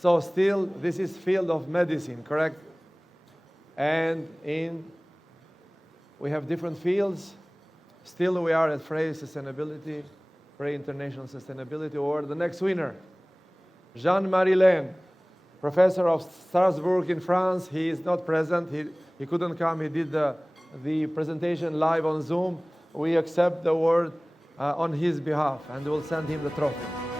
So still, this is field of medicine, correct? And we have different fields. Still, we are at Fray International Sustainability Award. The next winner, Jean-Marie Lehn, Professor of Strasbourg in France. He is not present. He couldn't come. He did the presentation live on Zoom. We accept the award on his behalf, and we'll send him the trophy.